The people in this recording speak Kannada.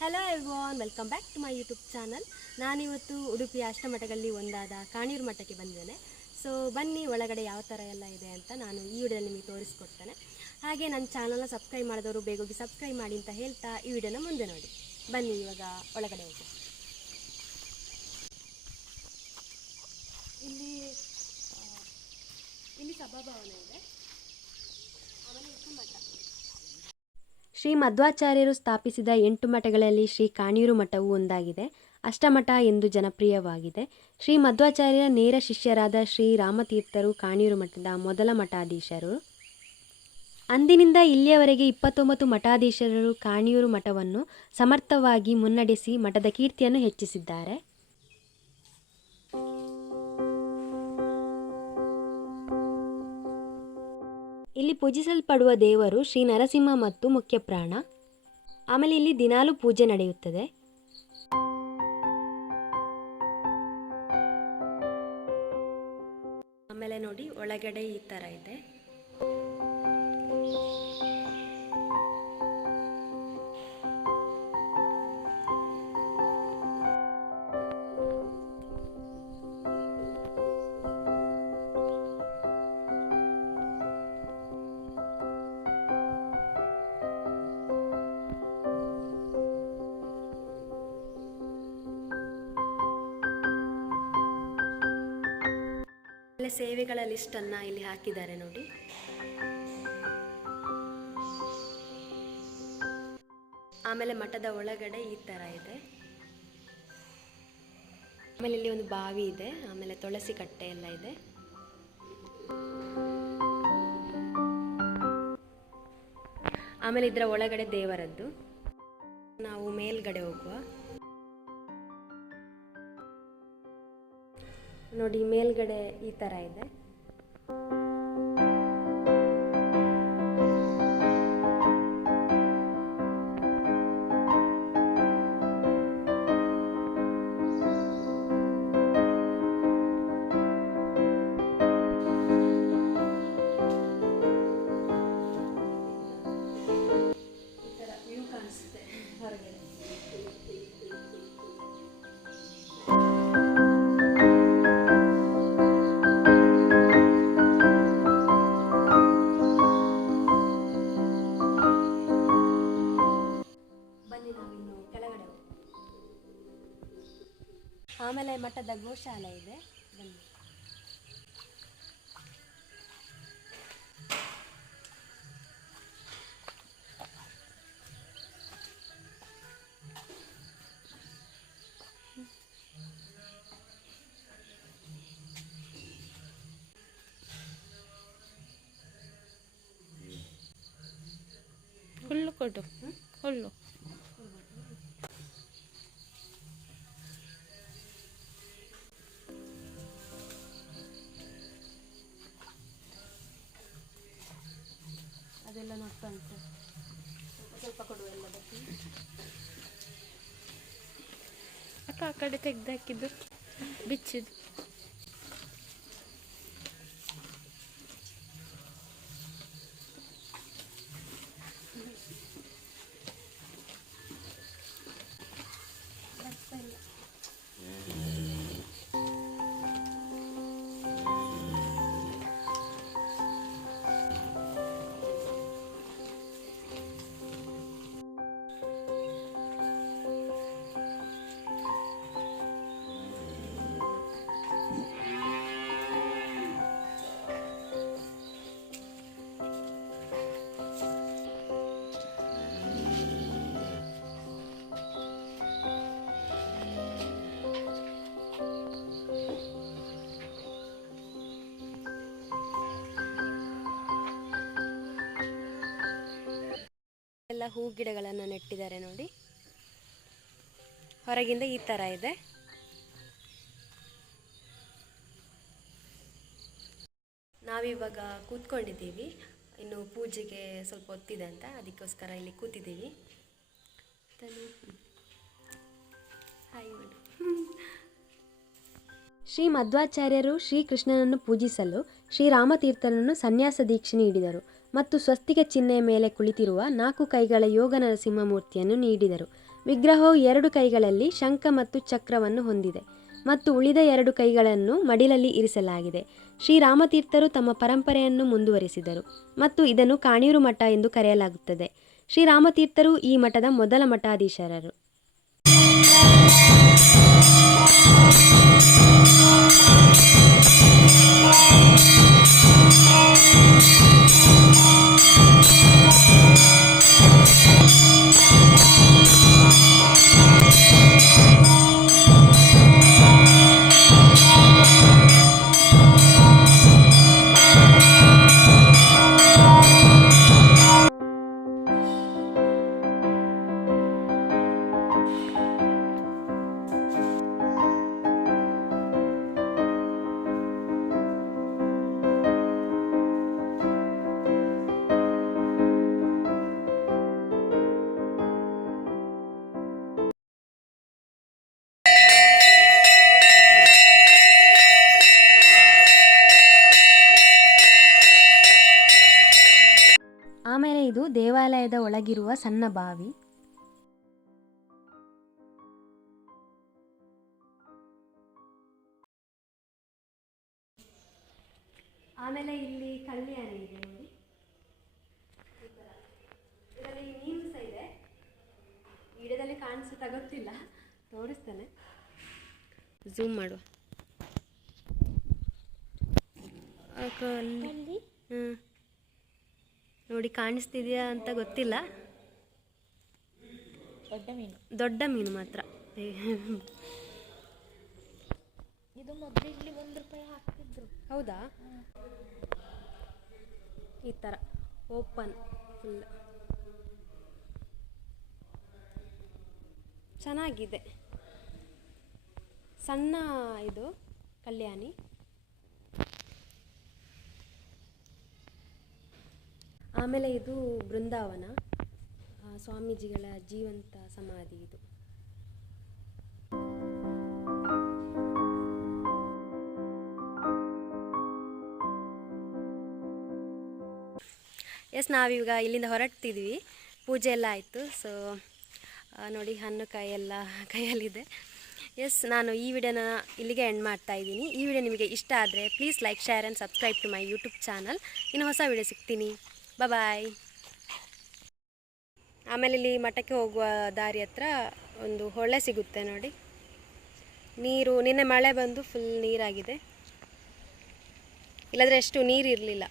Hello everyone welcome back to my YouTube channel ನಾನಿವತ್ತು ಉಡುಪಿಯ ಅಷ್ಟಮಠಗಳಲ್ಲಿ ಒಂದಾದ ಕಾಣೀರು ಮಠಕ್ಕೆ ಬಂದಿದ್ದೇನೆ. ಸೊ ಬನ್ನಿ, ಒಳಗಡೆ ಯಾವ ಥರ ಎಲ್ಲ ಇದೆ ಅಂತ ನಾನು ಈ ವಿಡಿಯೋದಲ್ಲಿ ನಿಮಗೆ ತೋರಿಸ್ಕೊಡ್ತೇನೆ. ಹಾಗೆ ನನ್ನ ಚಾನಲ್ನ ಸಬ್ಸ್ಕ್ರೈಬ್ ಮಾಡಿದವರು ಬೇಗ ಹೋಗಿ ಸಬ್ಸ್ಕ್ರೈಬ್ ಮಾಡಿ ಅಂತ ಹೇಳ್ತಾ ಈ ವಿಡಿಯೋನ ಮುಂದೆ ನೋಡಿ. ಬನ್ನಿ, ಇವಾಗ ಒಳಗಡೆ ಹೋಗಿ. ಇಲ್ಲಿ ಇಲ್ಲಿ ಸಭಾಭವನ ಇದೆ ಆಮೇಲೆ ಇದು ಮಠ ಶ್ರೀ ಮಧ್ವಾಚಾರ್ಯರು ಸ್ಥಾಪಿಸಿದ ಎಂಟು ಮಠಗಳಲ್ಲಿ ಶ್ರೀ ಕಾಣಿಯೂರು ಮಠವು ಒಂದಾಗಿದೆ. ಅಷ್ಟಮಠ ಎಂದು ಜನಪ್ರಿಯವಾಗಿದೆ. ಶ್ರೀ ಮಧ್ವಾಚಾರ್ಯರ ನೇರ ಶಿಷ್ಯರಾದ ಶ್ರೀ ರಾಮತೀರ್ಥರು ಕಾಣಿಯೂರು ಮಠದ ಮೊದಲ ಮಠಾಧೀಶರು. ಅಂದಿನಿಂದ ಇಲ್ಲಿಯವರೆಗೆ ಇಪ್ಪತ್ತೊಂಬತ್ತು ಮಠಾಧೀಶರು ಕಾಣಿಯೂರು ಮಠವನ್ನು ಸಮರ್ಥವಾಗಿ ಮುನ್ನಡೆಸಿ ಮಠದ ಕೀರ್ತಿಯನ್ನು ಹೆಚ್ಚಿಸಿದ್ದಾರೆ. ಇಲ್ಲಿ ಪೂಜಿಸಲ್ಪಡುವ ದೇವರು ಶ್ರೀ ನರಸಿಂಹ ಮತ್ತು ಮುಖ್ಯ ಪ್ರಾಣ. ಆಮೇಲೆ ಇಲ್ಲಿ ದಿನಾಲು ಪೂಜೆ ನಡೆಯುತ್ತದೆ. ಆಮೇಲೆ ನೋಡಿ ಒಳಗಡೆ ಈ ಥರ ಇದೆ. ಆಮೇಲೆ ಸೇವೆಗಳ ಲಿಸ್ಟನ್ನು ಇಲ್ಲಿ ಹಾಕಿದ್ದಾರೆ ನೋಡಿ. ಆಮೇಲೆ ಮಠದ ಒಳಗಡೆ ಈ ಥರ ಇದೆ. ಆಮೇಲೆ ಇಲ್ಲಿ ಒಂದು ಬಾವಿ ಇದೆ, ಆಮೇಲೆ ತುಳಸಿ ಕಟ್ಟೆ ಎಲ್ಲ ಇದೆ. ಆಮೇಲೆ ಇದರ ಒಳಗಡೆ ದೇವರದ್ದು. ನಾವು ಮೇಲ್ಗಡೆ ಹೋಗುವ. ನೋಡಿ ಮೇಲ್ಗಡೆ ಈ ಥರ ಇದೆ. ಆಮೇಲೆ ಮಠದ ಗೋಶಾಲೆ ಇದೆ. ಬನ್ನಿ. ಹುಲ್ಲು ಕೊಡು ಅಕ್ಕ ಆ ಕಡೆ ತೆಗ್ದಾಕಿದ್ದು ಬಿಚ್ಚಿದ್ದು. ಎಲ್ಲ ಹೂ ಗಿಡಗಳನ್ನು ನೆಟ್ಟಿದ್ದಾರೆ ನೋಡಿ. ಹೊರಗಿಂದ ಈ ಥರ ಇದೆ. ನಾವಿವಾಗ ಕೂತ್ಕೊಂಡಿದ್ದೀವಿ. ಇನ್ನು ಪೂಜೆಗೆ ಸ್ವಲ್ಪ ಹೊತ್ತಿದೆ ಅಂತ ಅದಕ್ಕೋಸ್ಕರ ಇಲ್ಲಿ ಕೂತಿದ್ದೀವಿ. ಹಾಯ್ ಶ್ರೀ ಮಧ್ವಾಚಾರ್ಯರು ಶ್ರೀಕೃಷ್ಣನನ್ನು ಪೂಜಿಸಲು ಶ್ರೀರಾಮತೀರ್ಥನನ್ನು ಸನ್ಯಾಸ ದೀಕ್ಷೆ ನೀಡಿದರು ಮತ್ತು ಸ್ವಸ್ತಿಕ ಚಿಹ್ನೆಯ ಮೇಲೆ ಕುಳಿತಿರುವ ನಾಲ್ಕು ಕೈಗಳ ಯೋಗ ನರಸಿಂಹ ಮೂರ್ತಿಯನ್ನು ನೀಡಿದರು. ವಿಗ್ರಹವು ಎರಡು ಕೈಗಳಲ್ಲಿ ಶಂಖ ಮತ್ತು ಚಕ್ರವನ್ನು ಹೊಂದಿದೆ ಮತ್ತು ಉಳಿದ ಎರಡು ಕೈಗಳನ್ನು ಮಡಿಲಲ್ಲಿ ಇರಿಸಲಾಗಿದೆ. ಶ್ರೀರಾಮತೀರ್ಥರು ತಮ್ಮ ಪರಂಪರೆಯನ್ನು ಮುಂದುವರಿಸಿದರು ಮತ್ತು ಇದನ್ನು ಕಾಣಿಯೂರು ಮಠ ಎಂದು ಕರೆಯಲಾಗುತ್ತದೆ. ಶ್ರೀರಾಮತೀರ್ಥರು ಈ ಮಠದ ಮೊದಲ ಮಠಾಧೀಶರರು. ಇದು ದೇವಾಲಯದ ಒಳಗಿರುವ ಸಣ್ಣ ಬಾವಿ. ಆಮೇಲೆ ಇಲ್ಲಿ ಕಲ್ಯಾಣಿ ಇದೆ ನೋಡಿ. ಇದರಲ್ಲಿ ಮೀನು ಸಹ ಇದೆ. ಗಿಡದಲ್ಲಿ ಕಾಣಿಸುತ್ತಾ ಗೊತ್ತಿಲ್ಲ. ತೋರಿಸ್ತೇನೆ. ಝೂಮ್ ಮಾಡುವ. ಅಲ್ಲಿ ಹ್ಞೂ ನೋಡಿ ಕಾಣಿಸ್ತಿದೆಯಾ ಅಂತ ಗೊತ್ತಿಲ್ಲ. ದೊಡ್ಡ ಮೀನು. ದೊಡ್ಡ ಮೀನು ಮಾತ್ರ. ಇದು ಮೊದಲು ಇಲ್ಲಿ ಒಂದು ರೂಪಾಯಿ ಹಾಕ್ತಿದ್ರು. ಹೌದಾ? ಈ ಥರ ಓಪನ್ ಫುಲ್. ಚೆನ್ನಾಗಿದೆ. ಸಣ್ಣ ಇದು ಕಲ್ಯಾಣಿ. ಆಮೇಲೆ ಇದು ಬೃಂದಾವನ. ಸ್ವಾಮೀಜಿಗಳ ಜೀವಂತ ಸಮಾಧಿ ಇದು. ಎಸ್, ನಾವೀಗ ಇಲ್ಲಿಂದ ಹೊರಟ್ತಿದ್ವಿ ಪೂಜೆ ಎಲ್ಲ ಆಯಿತು. ಸೊ ನೋಡಿ, ಹಣ್ಣು ಕಾಯಿ ಎಲ್ಲ ಕೈಯಲ್ಲಿದೆ. ಎಸ್, ನಾನು ಈ ವಿಡಿಯೋನ ಇಲ್ಲಿಗೆ ಎಂಡ್ ಮಾಡ್ತಾ ಇದ್ದೀನಿ. ಈ ವಿಡಿಯೋ ನಿಮಗೆ ಇಷ್ಟ ಆದರೆ please like share and subscribe to my YouTube channel ಇನ್ನು ಹೊಸ ವಿಡಿಯೋ ಸಿಗ್ತೀನಿ. ಬಾಯ್ ಆಮೇಲೆ ಇಲ್ಲಿ ಮಠಕ್ಕೆ ಹೋಗುವ ದಾರಿ ಹತ್ರ ಒಂದು ಹೊಳೆ ಸಿಗುತ್ತೆ ನೋಡಿ. ನೀರು, ನಿನ್ನೆ ಮಳೆ ಬಂದು ಫುಲ್ ನೀರಾಗಿದೆ. ಇಲ್ಲದ್ರೆ ಎಷ್ಟು ನೀರು ಇರಲಿಲ್ಲ